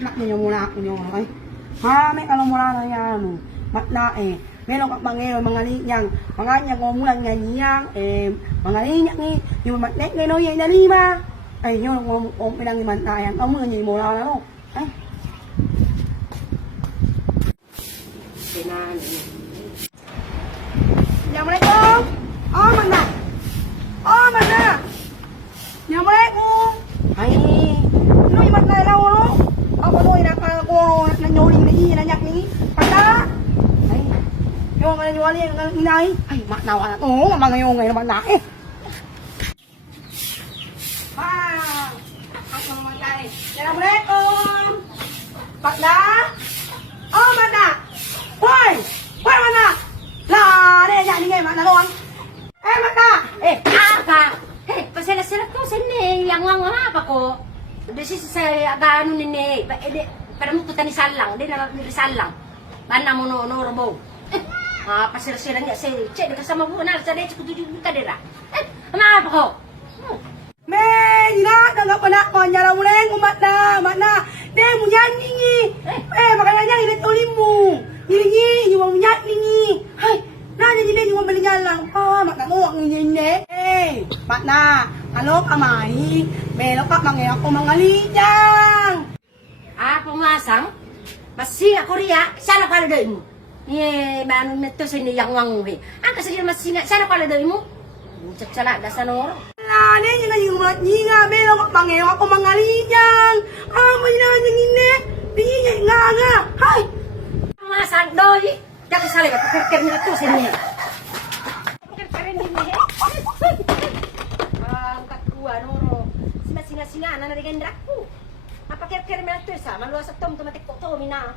nak niyo muna ako niyo ay. Mami kalau mula na yan. Matna meron kang mga linyang, mga nyang umulan nga niyang, mga linyang ni, yung matnek nga no, yung nalima. Ay, yun, pinang liman tayan. Ang mga niyo mula na no. Ay. Assalamualaikum. Oh, mana? Oh, mana? Assalamualaikum. Ay, no, yung matna na no? Ako no, inakako, nanyoling na inanyak ni. Pagka? Ay, yung mga naniwali, yung inay. Ay, maknawa na. Oo, mga yung ngayon naman na eh. Ako naman tayo. Assalamualaikum. Pagka? Oh, mana? Hoy! Hoy, mana? Lari, yan, ngay, mana doon? Mata! Apa? Pasala-sala ko sa ni, yang apa ko. Desi sa agano ni para mo puta ni salang, di na ni salang. Bana mo no robo. Pasala-sala niya sa che kasama mo na sa dito kudu ka dira. Ama apa ko? Men, ina, nggak pernah kau nyala mulai umat na. Deh, munyan ningi. Makanya yang ini tulimu. Ningi, yung munyan ningi. Hai, nanya jadi yung beli nyalang. Mak nak ngok ningi. Mak na, halo kamai. Belok pak mangyayang ko mga linyang. Pumasang? Masi ako riya, sana ka ladoy mo. Maano nito sa niyang wangwi. Ang kasi masinga, sana ka ladoy mo. Chatsala, dasa noro. Lani, yung ngayong umat niya. Belok pak mangyayang ko mga linyang. May nanyang ini. Tingin nga. Hai. Pumasang doy. Daka sali ka, pakirkir nito sa niya. Pakirkirin din niya. Ang katkuha, noro. Singa-singa, nanarigan ko. Apakir-kir mo na ito sa maluwas at tom, tumatik ko to, mina.